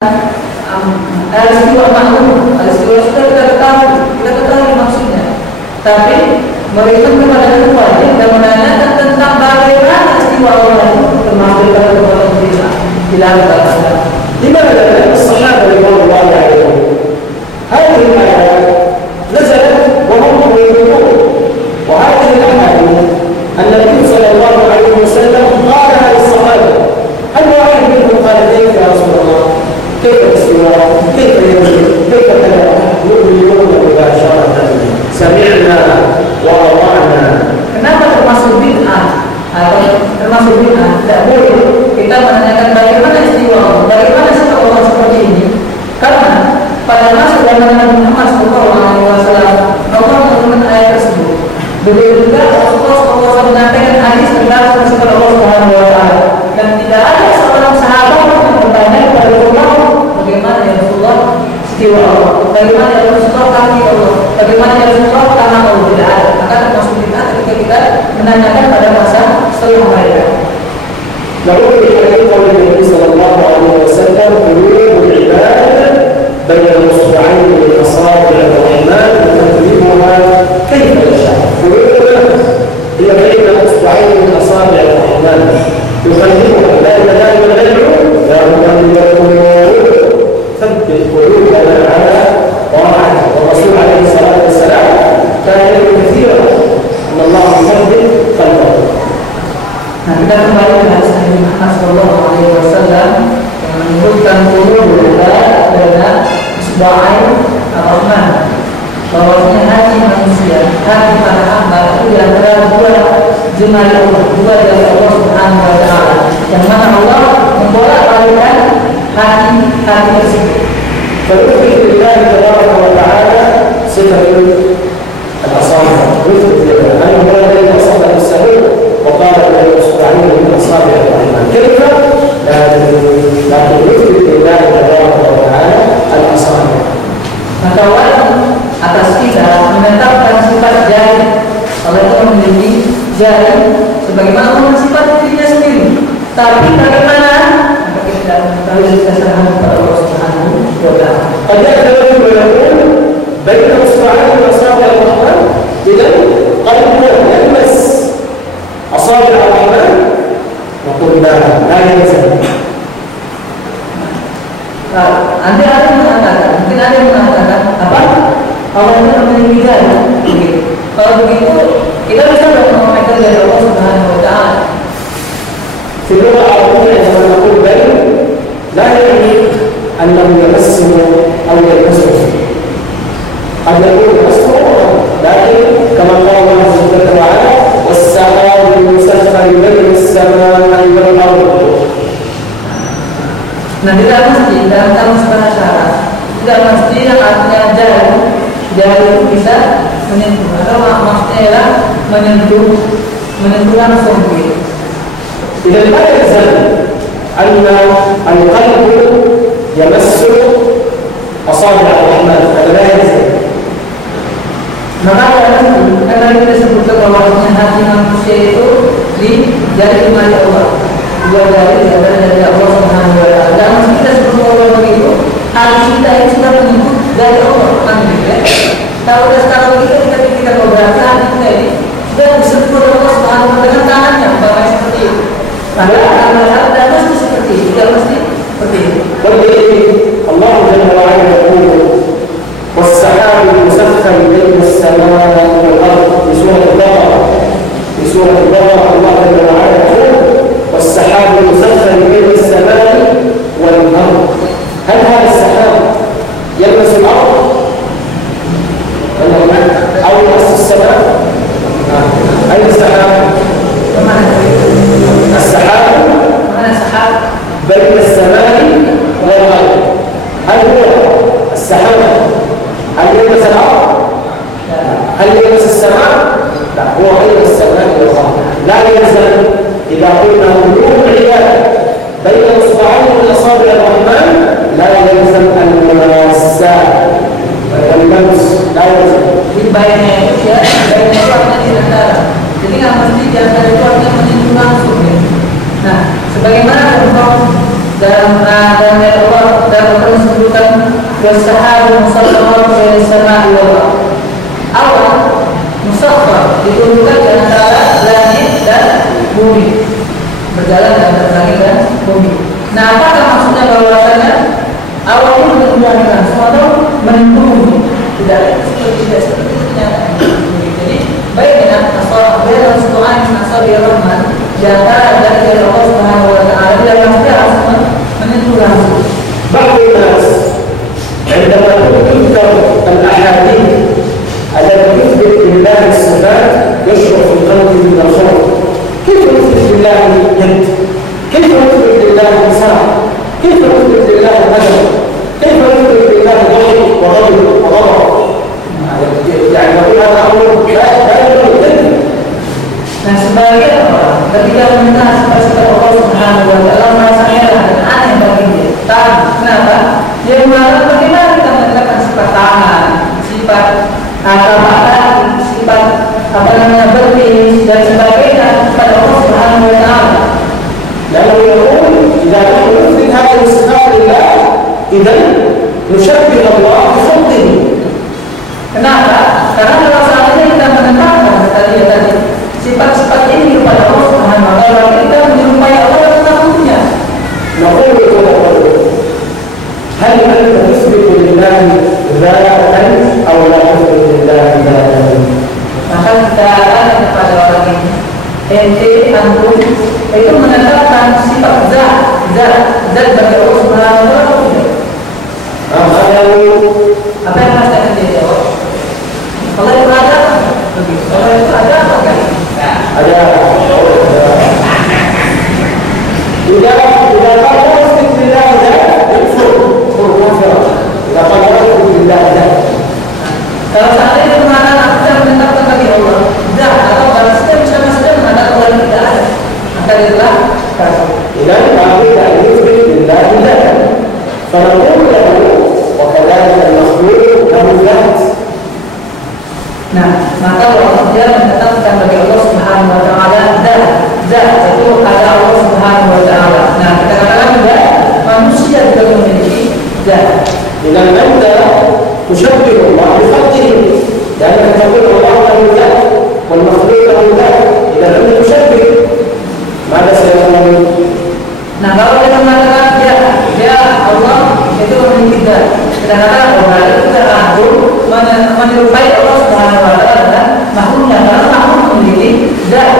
Al-istiwa makhluk, al-istiwa sudah kita ketahui maksudnya. Tapi mereka kepada keduanya dan menanyakan tentang bagaimana istiwa Allah itu termasuk dalam kepada kita. لماذا لأن الصحابة رضوان الله عليهم هذه الآيات نزلت وهم يؤمنون، وهذه الأحاديث النبي صلى الله عليه وسلم قالها للصحابة. هل واحد منهم قال كيف يا رسول الله؟ كيف الاستواء؟ كيف ينزل؟ كيف كذا؟ يؤمنون مباشرة سمعنا وأطعنا. Kenapa termasuk bid'ah atau termasuk bid'ah? Tidak boleh kita menanyakan bagaimana istiwa Allah, bagaimana sifat Allah seperti ini. Karena pada masa zaman Nabi Muhammad SAW Allah menurunkan ayat tersebut. Begitu juga Rasulullah SAW menyampaikan hadis tentang sifat Allah Subhanahu wa Ta'ala, dan tidak ada seorang sahabat yang bertanya kepada Rasulullah, bagaimana ya Rasulullah istiwa Allah, bagaimana ya Rasulullah kaki Allah, bagaimana ya Rasulullah tanah Allah. Tidak ada. Maka termasuk bid'ah ketika kita menanyakan pada masa setelah mereka. نقول في حديث قول النبي صلى الله عليه وسلم قلوب العباد بين الاصبعين من اصابع الرحمن يقلبها كيف يشاء. قلوبنا هي بين الاصبعين من اصابع الرحمن يقلبها لا يزال ندعو يا مقلب القلوب ثبت قلوبنا على طاعته. والرسول عليه الصلاه والسلام كان يقول كثيرا ان الله يثبت قلبه. Nah, kita kembali ke hadis Nabi Muhammad SAW yang menyebutkan qulubul ibad baina isba'ain ar-rahman, bahwasanya hati manusia, hati para hamba itu di antara dua jemari Allah, dua dari Allah Subhanahu wa Ta'ala, yang mana Allah membolak-balikkan hati tersebut. فالوفي لله تبارك وتعالى صفة الأصابع، وفي لله أنه هو الذي وصف بالسبيل وقال لا يصبحون من أصابع الرحمن. كيف؟ لكن يثبت لله تبارك وتعالى الأصابع. Maka wajib atas kita menetapkan sifat jari. Allah itu memiliki jari sebagaimana Allah sifat dirinya sendiri. Tapi bagaimana? Maka kita tidak mengetahui kesalahan kepada Allah Subhanahu wa Ta'ala. قد يأتي الرجل ويقول بين إصبعين من أصابع الرحمن، إذا قلبه يلمس أصابع الرحمن، نقول لا يلزم. Nanti ada yang mengatakan, mungkin ada yang mengatakan apa? Allah itu memiliki jari. Kalau begitu, kita bisa mengatakan dari Allah Subhanahu wa Ta'ala. في اللغة العربية عندما نقول بين لا يعني أنه يمسه أو يلمسه، قد يكون يمسه لكن كما قال الله سبحانه وتعالى والسحاب المسخر بين السماء والأرض. Nah, tidak mesti dalam kamus bahasa Arab, tidak mesti yang artinya jari itu bisa menyentuh, atau maksudnya ialah menyentuh langsung begitu. إذا لا يلزم أن القلب يمس أصابع الرحمن، هذا لا يلزم. Maka karena kita sebutkan bahwa hati manusia itu di jari jemari Allah, dua jari adalah dari Allah Subhanahu wa Ta'ala. Dan mesti kita sebut Allah begitu, hati kita ini sudah menyebut dari Allah, kan gitu ya. Kalau begitu kita berarti hati kita ini sudah disebut Allah Subhanahu wa Ta'ala dengan tangannya, bahwa seperti itu. Padahal tidak mesti seperti itu, tidak mesti seperti itu. Allah Jalla wa Ala yaqul والسحاب المسخر بين السماء والأرض في سورة البقرة. في سورة البقرة الله جل وعلا يقول والسحاب المسخر بين السماء والأرض. هل هذا السحاب يلمس الأرض أو يمس السماء؟ أين السحاب؟ السحاب بين السماء والأرض. هل هو السحاب هل يلمس الأرض؟ هل يلمس السماء؟ لا، هو بين السماء والأرض. لا يلزم إذا قلنا قلوب العباد بين إصبعين من أصابع الرحمن لا يلزم المماسات واللمس، لا يلزم. Baiknya itu ya, baiknya itu artinya di antara. Jadi nggak mesti di antara itu artinya menyentuh langsung ya. Nah, sebagaimana contoh dalam ayat Allah dalam pernah disebutkan wasahabu musakhkhar fi samai wal ardh. Awan musakhkhar diturunkan di antara langit dan bumi, berjalan di antara langit dan bumi. Nah, apakah maksudnya bahwasanya awan itu menurunkan atau menurun? Tidak seperti kenyataan. Jadi baiknya asal beliau Tuhan asal dia rahman di antara dari Allah Subhanahu wa taala yang pasti harus menyentuh langsung. بعض الناس عندما تذكر الأحاديث التي تثبت لله الصفات يشعر في قلبه من الخوف. كيف نثبت لله يد؟ كيف نثبت لله لسان؟ كيف نثبت لله قدم؟ كيف نثبت لله ضحك وغضب؟ يعني نقول هذا أمر لا يمكن. Nah, sebagian orang ketika mengenal sifat-sifat Allah Subhanahu wa taala merasa heran dan aneh bagi dia. Kenapa? Dia mengatakan bagaimana kita menetapkan sifat tangan, sifat kata, sifat bertis dan sebagainya kepada Allah Subhanahu wa taala. Lalu يقول إذا نحن نثبت هذه الصفات لله إذا نشبه الله بخلقه. Kenapa? Karena kalau seandainya kita menetapkan tadi sifat-sifat ini kepada Allah Subhanahu wa taala, kita menyerupai Allah yang sesungguhnya. نقول هل أنت تثبت لله ذاتا أو لا تثبت لله ذاتا؟ Maka kita tanya kepada orang ini, ente antum itu menetapkan sifat zat bagi Allah Subhanahu wa taala. Apa yang harus kita jawab? Allah itu ada, Allah itu ada apa kan? Ada. Tidak kalau istilah ada tidak kalau istilah ada. Kalau seandainya mengatakan aku tidak menetapkan bagi Allah zat atau balas sedang mengatakan Allah tidak ada, maka itulah kafir. إذن kami tidak يثبت لله ذاتا فنقول له وكذلك المخلوق له ذات. Nah, maka kalau dia menetapkan bagi Allah Subhanahu wa taala zat itu ada Allah Subhanahu wa taala. Nah, kita katakan juga manusia juga memiliki zat. إذن أنت تشبه الله بخلقه لأنك تقول الله له ذات والمخلوق له ذات. إذا أنت تشبه ماذا سيكون؟ Nah, kalau kita mengatakan dia Allah itu memiliki zat, kita katakan bahwa itu terlalu menyerupai Allah Subhanahu wa taala dan makhluknya, karena makhluk memiliki zat.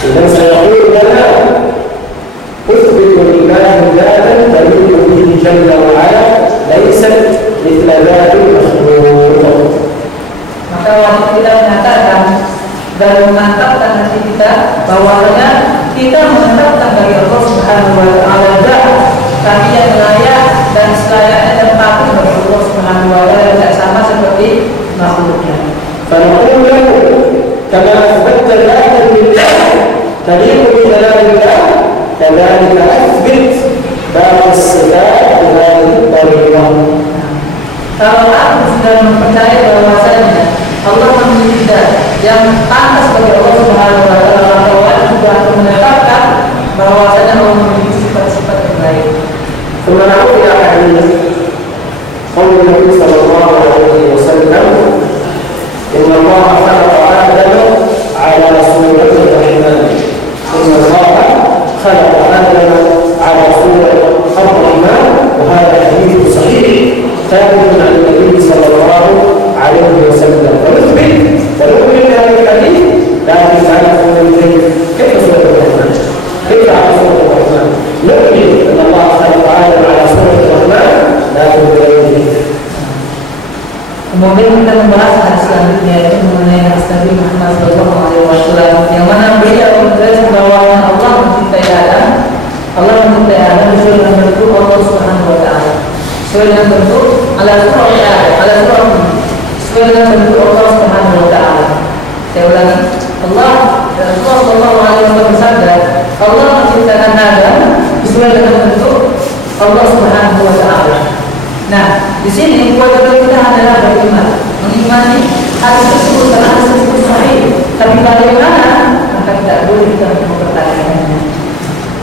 إذن سيقول لنا اثبت لله ذاتا تليق به جل وعلا ليست مثل ذات المخلوق. Maka waktu kita menyatakan dan memantapkan hati kita bahwasanya kita menetapkan bagi Allah Subhanahu wa taala zat, tapi yang layak dan selayaknya dan patut bagi Allah Subhanahu wa taala, tidak sama seperti makhluknya. فنقول له كما أثبت ذاتا لله تليق بجلال الله كذلك أثبت باقي الصفات بهذه الطريقة. Kalau aku sudah mempercayai bahwasanya Allah memiliki zat yang pantas bagi Allah Subhanahu wa taala, maka wajib juga aku menetapkan bahwasanya Allah memiliki sifat-sifat yang lain. ثم نعود إلى حديث قول النبي صلى الله عليه وسلم إن الله خلق آدم على صورة الرحمن. إن الله خلق آدم على صورة الرحمن، وهذا حديث صحيح ثابت عن النبي صلى الله عليه وسلم. ونثبت ونؤمن بهذا الحديث، لكن لا نقول كيف صورة الرحمن؟ كيف على صورة الرحمن؟ نؤمن أن الله خلق آدم على صورة الرحمن لكن بغيره. Kemudian kita membahas hadis selanjutnya, yaitu mengenai hadis Nabi Muhammad SAW, yang mana beliau menjelaskan bahwa Allah mencintai Adam sesuai dengan bentuk Allah Subhanahu wa taala, sesuai dengan bentuk sesuai dengan bentuk Allah Subhanahu wa taala. Saya ulangi, Rasulullah SAW bersabda, Allah menciptakan Adam sesuai dengan bentuk Allah Subhanahu wa taala. Nah, di sini kewajiban kita adalah bagaimana mengimani hadis tersebut, karena hadis tersebut sahih. Tapi bagaimana? Maka tidak boleh kita mempertanyakannya.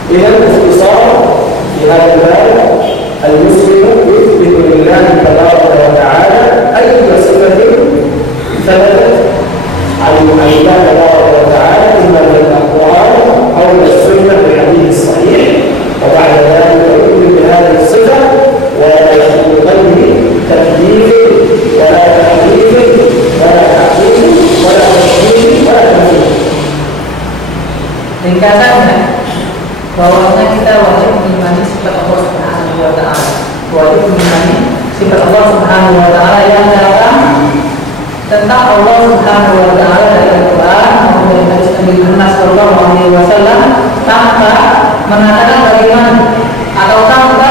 إذا باختصار في هذا الباب المسلم يثبت لله تبارك وتعالى أي صفة ثبتت عن الله تبارك وتعالى إما من القرآن أو من السنة بالحديث الصحيح، وبعد ذلك يؤمن بهذه الصفة ولا يشرك غيره تكليف ولا تحريف ولا تعطيل ولا تشريك ولا تمثيل. Ringkasannya, bahwasanya kita wajib mengimani sifat Allah Subhanahu wa Ta'ala, wajib mengimani sifat Allah Subhanahu wa Ta'ala yang datang tentang Allah Subhanahu wa Ta'ala dari Al-Quran maupun dari hadis Nabi Muhammad Sallallahu Alaihi Wasallam, tanpa mengatakan bagaimana atau tanpa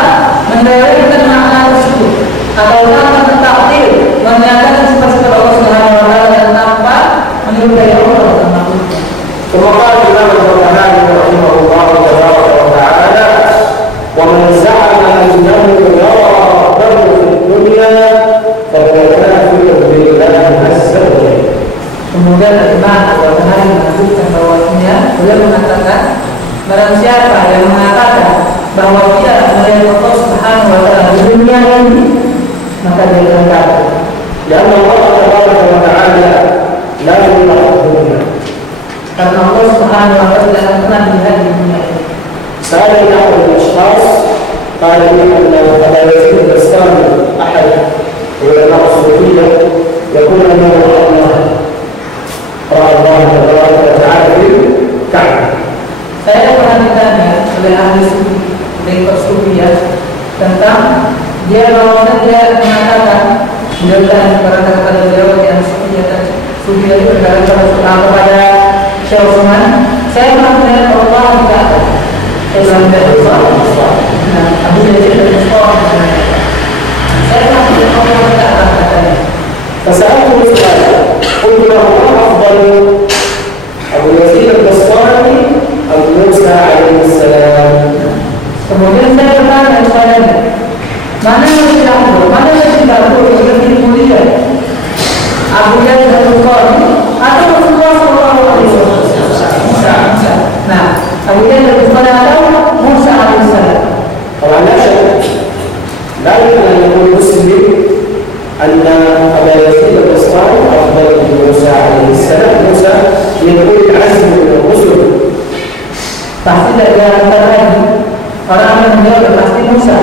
mendalilkan makna tersebut atau tanpa mentakdir menyatakan sifat-sifat Allah Subhanahu wa Ta'ala dan tanpa menyukai Allah dan makhluknya. ثم قال الإمام البرهاني رحمه الله تبارك وتعالى: ومن زعم أنه يرى ربه في الدنيا فهو كافر بالله عز وجل. Kemudian Imam Al-Ghazali menyebutkan bahwasanya beliau mengatakan, barang siapa yang mengatakan bahwa dia melihat Allah Subhanahu wa Ta'ala di dunia ini, maka dia akan kafir. لأن الله تبارك وتعالى لا يرى الدنيا. Karena Allah Subhanahu wa Ta'ala tidak pernah melihat di dunia ini. سألني أحد الأشخاص قال لي أن أبا يزيد البستاني أحد علماء الصوفية يقول أنه رأى الله تبارك وتعالى في الكعبة. Saya pernah ditanya oleh ahli sufi, lingkup sufi ya, tentang dia bahwasanya dia mengatakan, beliau tanya kepada beliau yang sufi itu berkata kepada Syekh Utsman, saya pernah melihat Allah di Ka'bah. Saya pernah melihat Allah. Nah, Abu Yazid al-Bustami, saya pernah melihat Allah di Ka'bah katanya. فسألته سؤالا قلت له ما أفضل أبو يزيد البسطامي أم موسى عليه السلام؟ Kemudian saya bertanya kepadanya, mana yang lebih afdal, mana yang lebih bagus, yang lebih mulia, Abu Yazid al-Bustami atau Rasulullah Sallallahu Alaihi Wasallam? Nah, Abu Yazid al-Bustami atau Musa alaihissalam? طبعا لا شك لا يمكن أن يكون مسلم أن أبا يزيد البسطامي أفضل من موسى عليه السلام. موسى من أولي العزم من الرسل. Pasti dari antara ini orang yang menjawab pasti Musa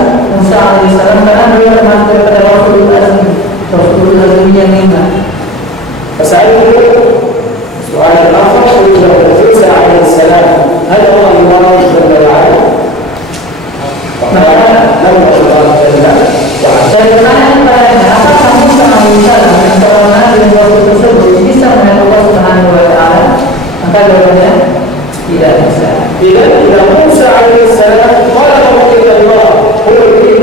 alaihissalam, karena beliau termasuk daripada Rasulul Azmi yang lima. فسألته سؤال آخر قلت له موسى عليه السلام هل هو الله جل وعلا؟ فقال له الله جل وعلا. Saya bertanya kepadanya, apakah Musa alaihissalam yang seorang nabi yang Rasul tersebut bisa melihat Allah Subhanahu wa Ta'ala? Maka jawabannya tidak bisa. إذا موسى عليه السلام قال رب الله قل لي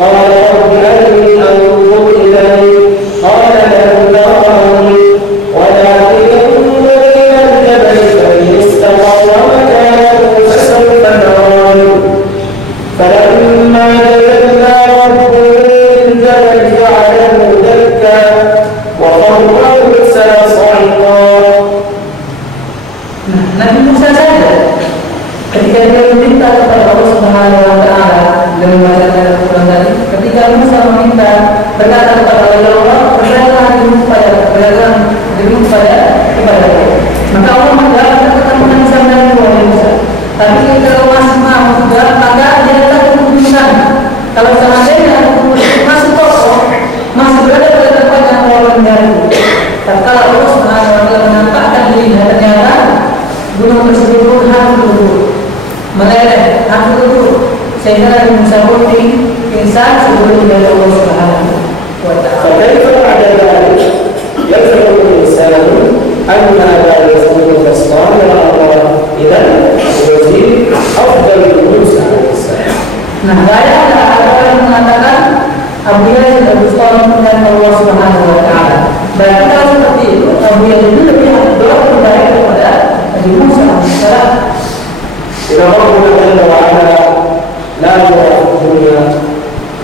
قال رب أرني أنظر إليك قال لن تراني ولكن انظر إلى الجبل فإن استقر مكانه فسوف تراني فلما تجلى ربه للجبل جعله دكا وخر موسى صعقا. Nabi Musa saja ketika dia meminta kepada Allah Subhanahu wa Ta'ala dan membacakan Al-Quran tadi, ketika Musa meminta berkata kepada Allah, berkatalah dirimu kepada Allah. Maka Allah menjawab perkataan Musa dan Musa. Tapi kalau masih mau juga, maka dia tetap keputusan. Kalau seandainya masih kosong, masih berada pada tempat yang Allah menjadi. Tatkala Allah Subhanahu wa Ta'ala menampakkan dirinya, ternyata gunung tersebut pun hancur, meleleh, hancur, sehingga Nabi Musa pun pingsan sebelum melihat Allah Subhanahu wa Ta'ala. فكيف بعد ذلك يزعم الإنسان أن أبا يزيد البسطامي رأى الله إذا يزيد أفضل من موسى عليه السلام. Nah, banyak ada yang mengatakan Abu Yazid al-Bustami melihat Allah Subhanahu wa Ta'ala. Berarti kalau seperti itu, Abu Yazid itu lebih afdal baik daripada Nabi Musa alaihissalam. إذا ربنا جل وعلا لا يرى في الدنيا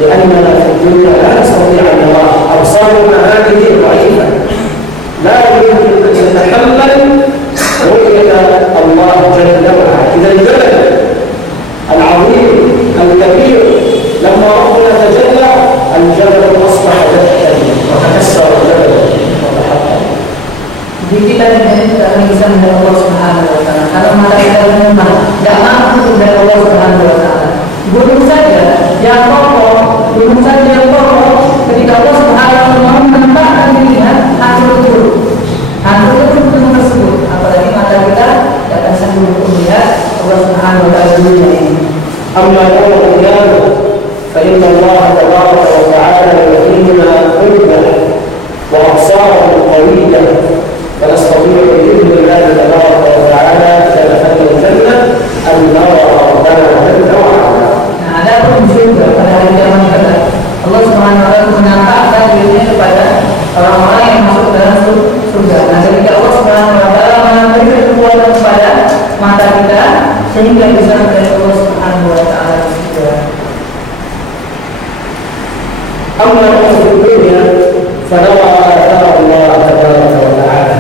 لأننا في الدنيا لا نستطيع أن نراه، أبصارنا هذه ضعيفة لا يمكن أن نتحمل رؤية الله جل وعلا. إذا الجبل العظيم الكبير لما ربنا تجلى الجبل أصبح دكا وتكسر الجبل وتحطم. Jadi kita tidak bisa melihat Allah Subhanahu Wa Taala. Kalau mata kita lemah, tidak mampu melihat Allah Subhanahu Wa Taala. Gunung saja yang kokoh, gunung saja yang kokoh. Ketika Allah Subhanahu Wa Taala menempatkan dirinya, hancur gunung tersebut. Apalagi mata kita tidak akan sanggup melihat Allah Subhanahu Wa Taala dunia ini. أما يوم القيامة فإن الله تبارك وتعالى يعطينا قوة وأبصارا قوية فنستطيع بإذن الله تبارك وتعالى إذا دخلنا الجنة أن نرى ربنا جل وعلا. Ada pun juga pada hari kiamat kelak Allah Subhanahu Wa Taala menampakkan dirinya kepada orang-orang yang masuk dalam surga. Nah, ketika Allah Subhanahu Wa Taala memberikan kekuatan kepada mata kita sehingga bisa melihat Allah Subhanahu Wa Taala juga. أما في الدنيا فنرى آثار الله تبارك وتعالى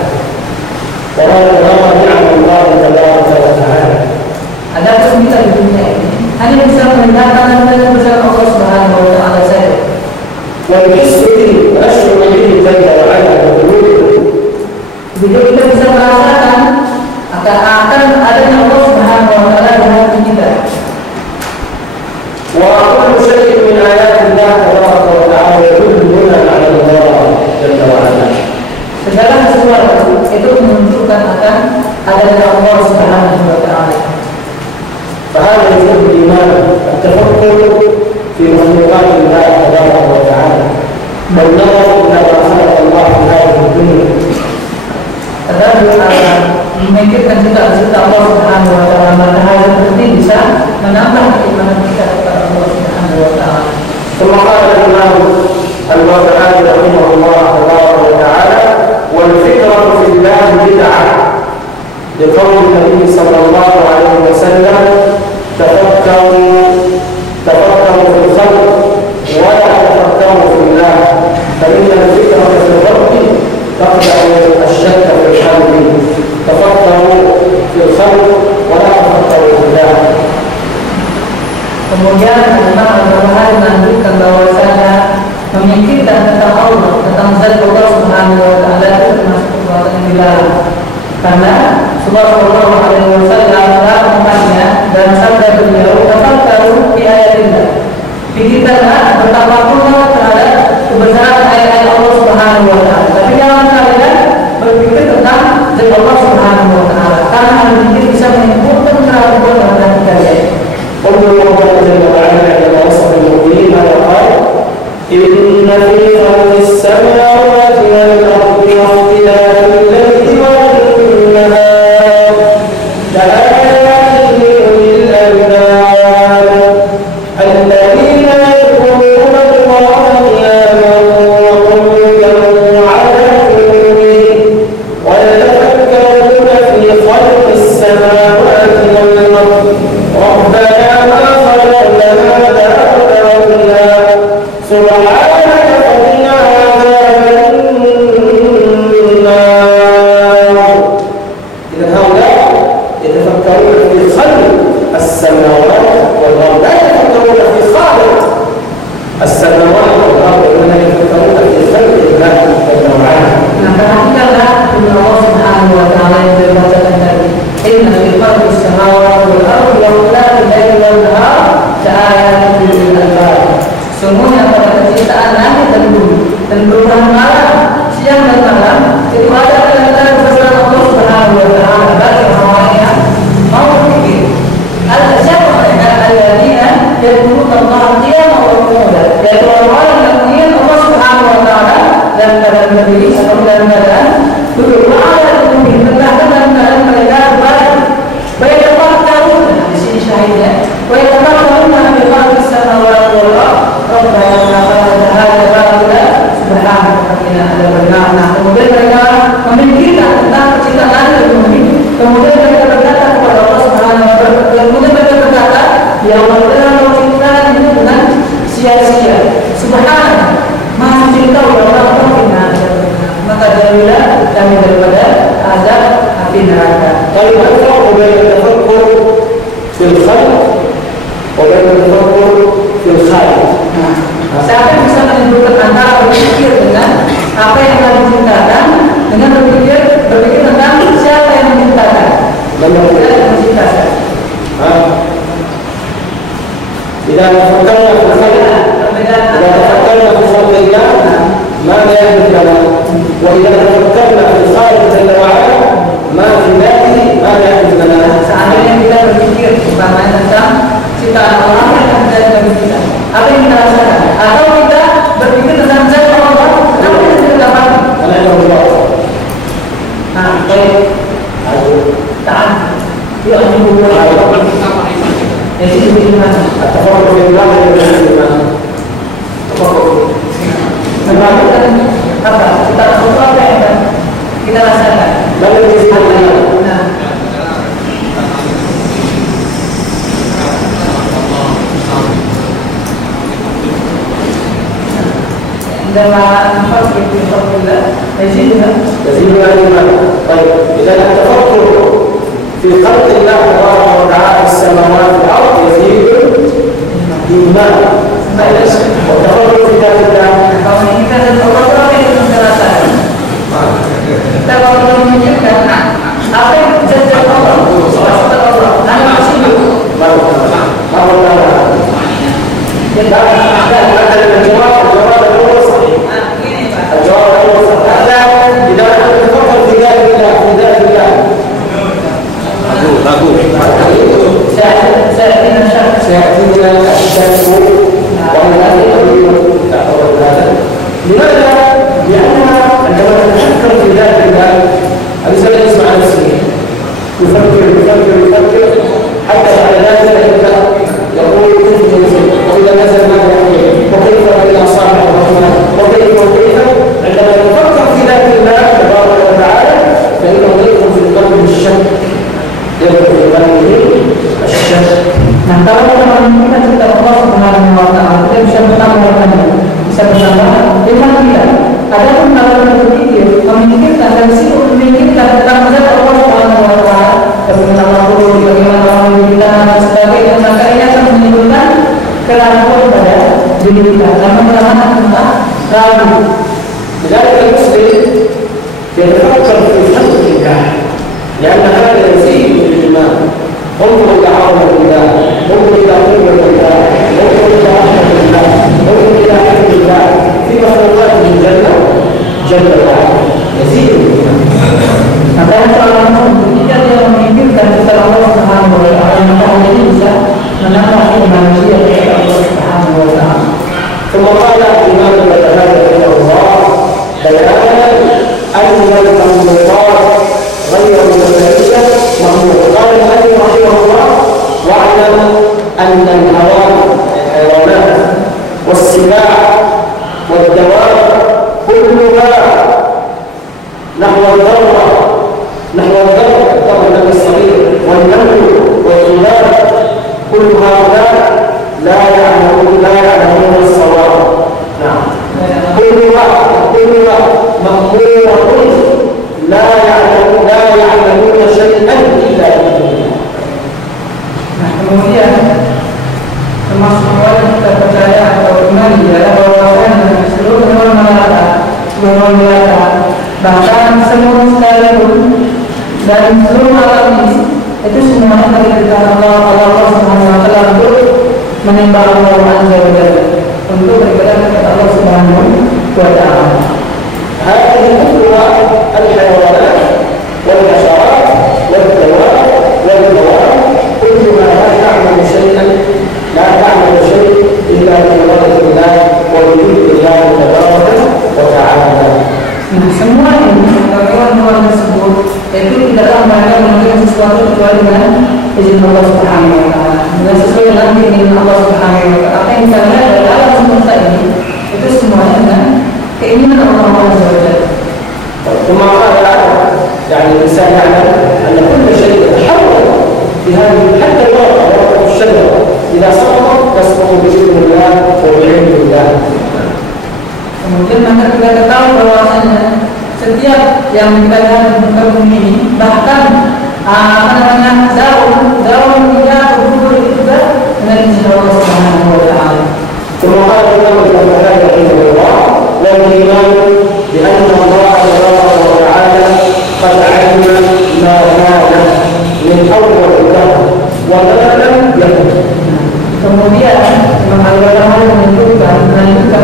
ونرى نعم الله تبارك وتعالى. Ada kita di dunia ini hanya bisa melihat tanda-tanda besar Allah Subhanahu Wa Taala saja. ونحس به ونشعر به جل وعلا بقلوبنا. Begitu kita bisa merasakan akan adanya Allah Subhanahu Wa Taala di hati kita. وكل شيء من آيات الله تبارك وتعالى يدلنا على الله جل وعلا. Segala sesuatu itu menunjukkan akan adanya Allah Subhanahu Wa Taala. فهذا يجب الإيمان التفكر في مخلوقات الله تبارك وتعالى والنظر إلى ما خلق الله في هذه الدنيا. Tetapi memikirkan cita-cita Allah Subhanahu Wa Taala, maka hal seperti bisa menambah keimanan kita kepada Allah Subhanahu Wa Taala. ثم قال الإمام البربهاري رحمه الله تبارك وتعالى: والفكرة في الله بدعة، لقول النبي صلى الله عليه وسلم: تفكروا في الخلق ولا تفكروا في الله، فإن الفكرة في الرب تقطع الشك في الحمد. تفكروا في الخلق ولا تفكروا في الله. Kemudian Imam Al-Barbahari melanjutkan bahwasanya memikirkan tentang Allah, tentang zat Allah Subhanahu Wa Taala itu termasuk perbuatan yang dilarang. Karena Sallallahu Alaihi Wasallam mengatakannya dalam sabda beliau, "Tafakkaru fi ayatillah." Pikirkanlah, bertafakurlah terhadap kebesaran ayat-ayat Allah Subhanahu Wa Taala. Tapi jangan kalian berpikir tentang zat Allah Subhanahu Wa Taala, karena hal ini bisa menimbulkan keraguan dalam hati kalian. قل الله جل وعلا عندما وصف المؤمنين ماذا قال؟ إن في خلق السماوات والأرض واختلاف الليل والنهار لآيات لأولي الألباب الذين يذكرون الله قياما وقعودا وعلى جنوبهم ويتفكرون في خلق السماوات والأرض ربنا ما خلقت هذا باطلا سبحانك فقنا عذاب النار. إذا هؤلاء يتفكرون في خلق السماوات والأرض، لا يتفكرون في خالق السماوات والأرض، إنما يتفكرون في خلق الله جل وعلا. Nah, perhatikanlah firman Allah Subhanahu Wa Taala yang dibacakan tadi. Inna fi khalqis samawati wal ardi wa ikhtilafil laili wan nahar laayatin lil albab. Sungguhnya pada penciptaan langit dan bumi dan perubahan malam, siang dan malam itu ada tanda-tanda kebesaran Allah Subhanahu Wa Taala bagi orang-orang yang mau berpikir. Siapa mereka? Alladzina yadhkuruna Allah qiyaman wa qu'udan. Yaitu orang-orang yang mengingat Allah Subhanahu Wa Taala dalam keadaan berdiri atau dalam keadaan duduk. Ada bumi bahkan dalam keadaan mereka berbaring. Baik Allah tahu di sini syahidnya. Baik Allah tahu nabi Muhammad sallallahu alaihi wasallam. Rabbana la ilaha illa anta subhanaka inna ada benar. Nah, kemudian mereka memikirkan tentang penciptaan dan bumi. Kemudian mereka berkata kepada Allah Subhanahu Wa Taala. Kemudian mereka berkata, ya Allah, telah menciptakan itu dengan sia-sia. Subhanallah, Maha Suci Engkau ya Allah, maka jauhilah kami daripada azab api neraka. طيب هل الفرق بين التفكر في الخلق وبين التفكر في الخارج. Siapa yang bisa menentukan antara berpikir dengan apa yang telah diciptakan dengan berpikir tentang siapa yang menciptakan? Siapa yang menciptakan? إذا تفكرنا في خلق الله ماذا يحدث لنا؟ وإذا تفكرنا في الخالق جل وعلا ما في ذاته ماذا يحدث لنا؟ Seandainya kita berpikir tentang ciptaan Allah yang akan terjadi bagi kita, apa yang kita rasakan? Atau kita berpikir tentang zat Allah, apa yang kita dapatkan? أنا الله. Baik. Taat. Dia hanya berbuat. Jadi bagaimana? التفكر في الله والإيمان. Melakukan apa? Kita apa yang kita rasakan? Lalu disebutkan. dalam farq fi khalqillah yaziduna الإيمان. طيب إذا التفكر في خلق الله تبارك وتعالى السماوات والأرض يزيد إيمان. والتفكر في ذات الله kalau kita berdoa itu menjelaskan kita kalau memikirkan apa yang terjadi Allah sifat Allah hanya sibuk الجواب الأول صحيح. الجواب الأول صحيح. هذا إذا تفكر في ذات الله في ذات الله. سيأتينا الشك وأن لماذا؟ لأننا عندما نتفكر في ذات الله الإنسان يسمع نفسه يفكر حتى بعد ذلك يقول كيف ينزل وإذا نزل ماذا يقول وكيف إلى صالح الرحمن وكيف عندما نفكر في ذات الله تبارك وتعالى فإنه يدخل في قلبه الشك يدخل في قلبه الشك. Nah, kalau kita cerita Allah Subhanahu wa Ta'ala, kita bisa menambahkannya, bisa menambahkan iman kita. Adapun kalau kita berpikir, memikirkan dan sibuk memikirkan tentang zat Allah Subhanahu wa Ta'ala, bagaimana makhluk, bagaimana orang kita dan sebagainya, maka ini akan menimbulkan keraguan pada diri kita dan mengalahkan tentang ragu. لذلك المسلم يتفكر في خلق الله لأن هذا يزيد بالإيمان. انظر إلى عظمة الله، انظر إلى قوة الله، انظر إلى رحمة الله، انظر إلى حكمة الله في مخلوقاته جل وعلا يزيد بالإيمان. Maka seorang ketika dia memikirkan kepada Allah Subhanahu wa Ta'ala, maka dia bisa menambah manusia kepada Allah Subhanahu wa Ta'ala. ثم قال الإمام يتهادى إلى الله بيانا أن المخلوقات غير متميزة مخلوق. قال المؤلف رحمه الله واعلم أن الحيوانات والسباع والدواب كلها نحو الذرة الذرة الصغير والنمل والغلاب كل هؤلاء لا يعلمون الصواب. نعم. كلها مأمورة لا يعلمون شيئا إلا بإذنه. Nah, kemudian termasuk hal yang kita percaya atau imani adalah bahwa seluruh hewan melata, bahkan semut sekalipun dan seluruh alam ini itu semuanya diberikan Allah Subhanahu wa Ta'ala untuk menyembah Allah Azza wa Jalla, untuk beribadah kepada Allah Subhanahu wa Ta'ala. هذه كلها الحيوانات والحشرات والدواب والهوام كلها لا تعمل شيء إلا بإرادة الله وبإذن الله تبارك وتعالى. Nah, semua ini hewan-hewan tersebut itu tidaklah mereka melakukan sesuatu kecuali dengan izin Allah Subhanahu wa Ta'ala, dengan sesuai dengan keinginan Allah Subhanahu wa Ta'ala. Apa yang kita lihat dari alam semesta ini itu semuanya dengan keinginan Allah Azza wa Jalla. ثم قال يعني الإنسان يعلم أن كل شيء يتحول في هذه حتى ورقة الشجرة إذا سقطت تسقط بإذن الله وبعلم الله. Kemudian maka kita ketahui bahwasanya setiap yang kita lihat di muka bumi ini, bahkan daun hingga bergugur itu juga dengan izin Allah Subhanahu wa Ta'ala. ثم قال الإمام البخاري رحمه الله: والإيمان بأن الله تبارك وتعالى قد علم ما كان من أول الدهر وما لم يكن. Kemudian Imam Al-Ghazali melanjutkan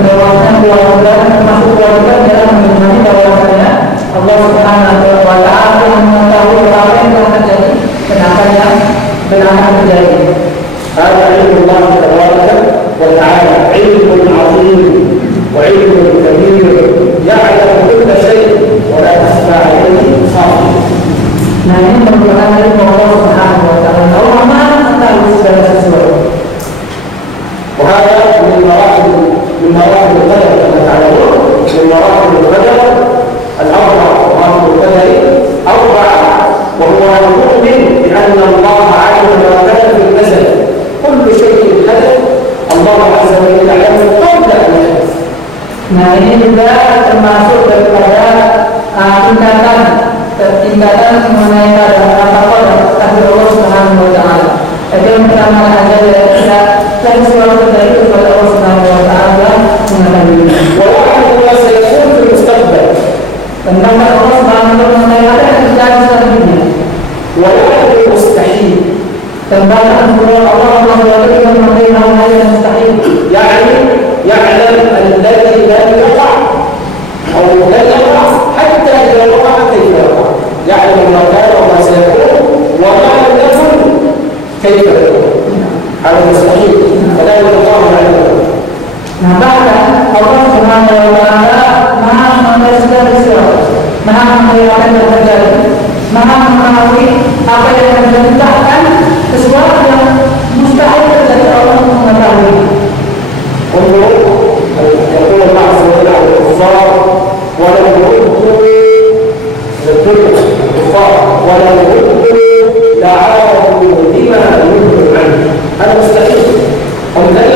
bahwasanya keluarga termasuk keluarga dalam mengimani bahwasanya Allah Subhanahu wa Ta'ala yang mengetahui apa yang telah terjadi dan apa yang akan terjadi. هذا علم الله تبارك وتعالى علم عظيم وعلم كبير يعلم كل شيء ولا تخفى عليه خافية. Nah, ini merupakan ilmu Allah Subhanahu wa Ta'ala. Allah Maha mengetahui segala sesuatu. وهذا من مراتب القدر كما تعلمون، من مراتب القدر الأربع، مراتب القدر أربعة، وهو المؤمن بأن الله علم ما كان في الأزل، كل شيء حدث الله عز وجل يعلمه قبل أن يحدث. Nah, ini juga termasuk daripada tingkatan mengenai apa takdir Allah Subhanahu wa Ta'ala. Yang pertama adalah dan sesuatu dari kepada Allah Subhanahu wa Ta'ala mengetahui. ويعلم ما سيكون في المستقبل. Tentang Allah Subhanahu wa Ta'ala ada yang terjadi selanjutnya. ويعلم المستحيل. Tentang Allah mengetahui hal-hal yang mustahil. يعلم الذي لن يقع أو لن يقع حتى إذا وقع كيف يقع. يعلم ما كان وما سيكون وما لم يكن كيف يكون. هذا مستحيل. كذلك الله يعلم. Nah, bahkan Allah Subhanahu wa Ta'ala Maha mengetahui segala sesuatu, Maha mengetahui apa yang terjadi, Maha mengetahui apa yang akan terjadi, bahkan sesuatu yang mustahil terjadi Allah mengetahui. انظروا يقول الله عز وجل على الكفار: ولو ردوا الكفار ولو ردوا لعادوا لما نهوا عنه. هذا مستحيل. هم لم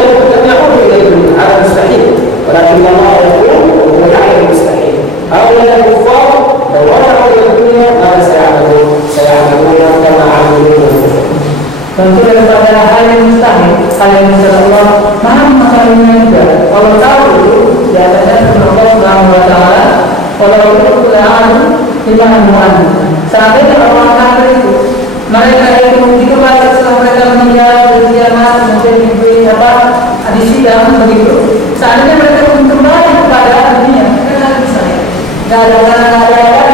يعودوا اليه، هذا مستحيل، ولكن الله يقول وهو يعلم المستحيل. هؤلاء الكفار لو رجعوا الى الدنيا ماذا سيعملون؟ سيعملون كما عملوا الكفر. Tentu daripada hal yang mustahil, hal yang mustahil Allah Maha mengetahuinya juga. Kalau tahu itu di atasnya Allah Subhanahu wa Ta'ala. Kalau itu Quran lima muan. Seandainya orang kafir itu, mereka itu begitu baik setelah mereka meninggal di kiamat, mungkin diberi di sidang begitu. Seandainya mereka pun kembali kepada dunia, mereka tidak bisa. Tidak ada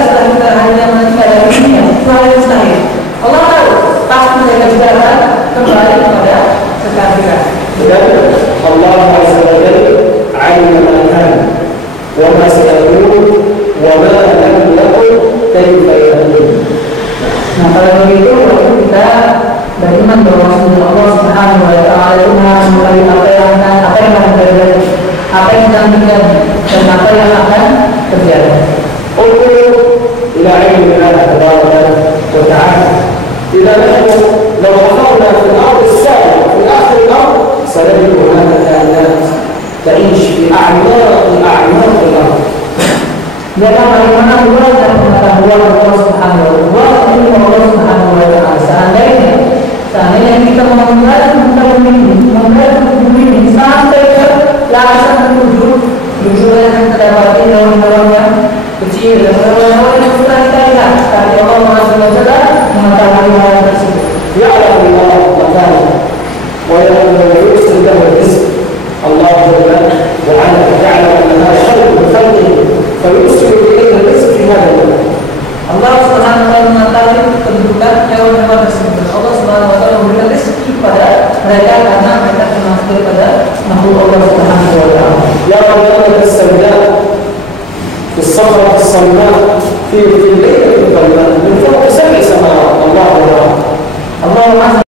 setelah kita hanya meninggal dari dunia. Itu hal yang mustahil. Allah tahu pasti mereka juga akan kembali kepada kekafiran. Dan Allah Azza wa Jalla alim ma kana wa ma sayakun wa ma lam yakun kaifa yakun. Nah, kalau begitu kita beriman bahwa Allah Subhanahu wa Ta'ala itu Maha mengetahui apa yang akan terjadi, apa yang sedang terjadi, dan apa yang akan terjadi. انظروا الى علم الله تبارك وتعالى. إذا نحن لو نظرنا في الأرض السابقة في آخر الأرض سنجد هناك كائنات تعيش في أعماق الأرض. Dalam bagaimana luas dan pengetahuan Allah Subhanahu wa Ta'ala, ilmu Allah Subhanahu wa Ta'ala. Seandainya kita mempelajari tentang bumi ini sampai ke laksana tujuh yang terdapati hewan-hewan yang kecil dan hewan-hewan yang sudah kita lihat. Tapi Allah Subhanahu wa Ta'ala mengetahui hal tersebut. يعلم الله مكانه ويعلم ويرسل له الرزق. الله جل وعلا يعلم أن هذا خلق بخلقه فيرسل إليه الرزق في هذا المكان. Allah Subhanahu wa Ta'ala mengetahui kedudukan hewan-hewan tersebut. Allah Subhanahu wa Ta'ala memberikan rezeki kepada mereka karena mereka termasuk daripada makhluk Allah Subhanahu wa Ta'ala. يا رب السوداء في الصخرة الصماء في الليلة الظلماء من فوق 7 سماوات الله يرى. Allah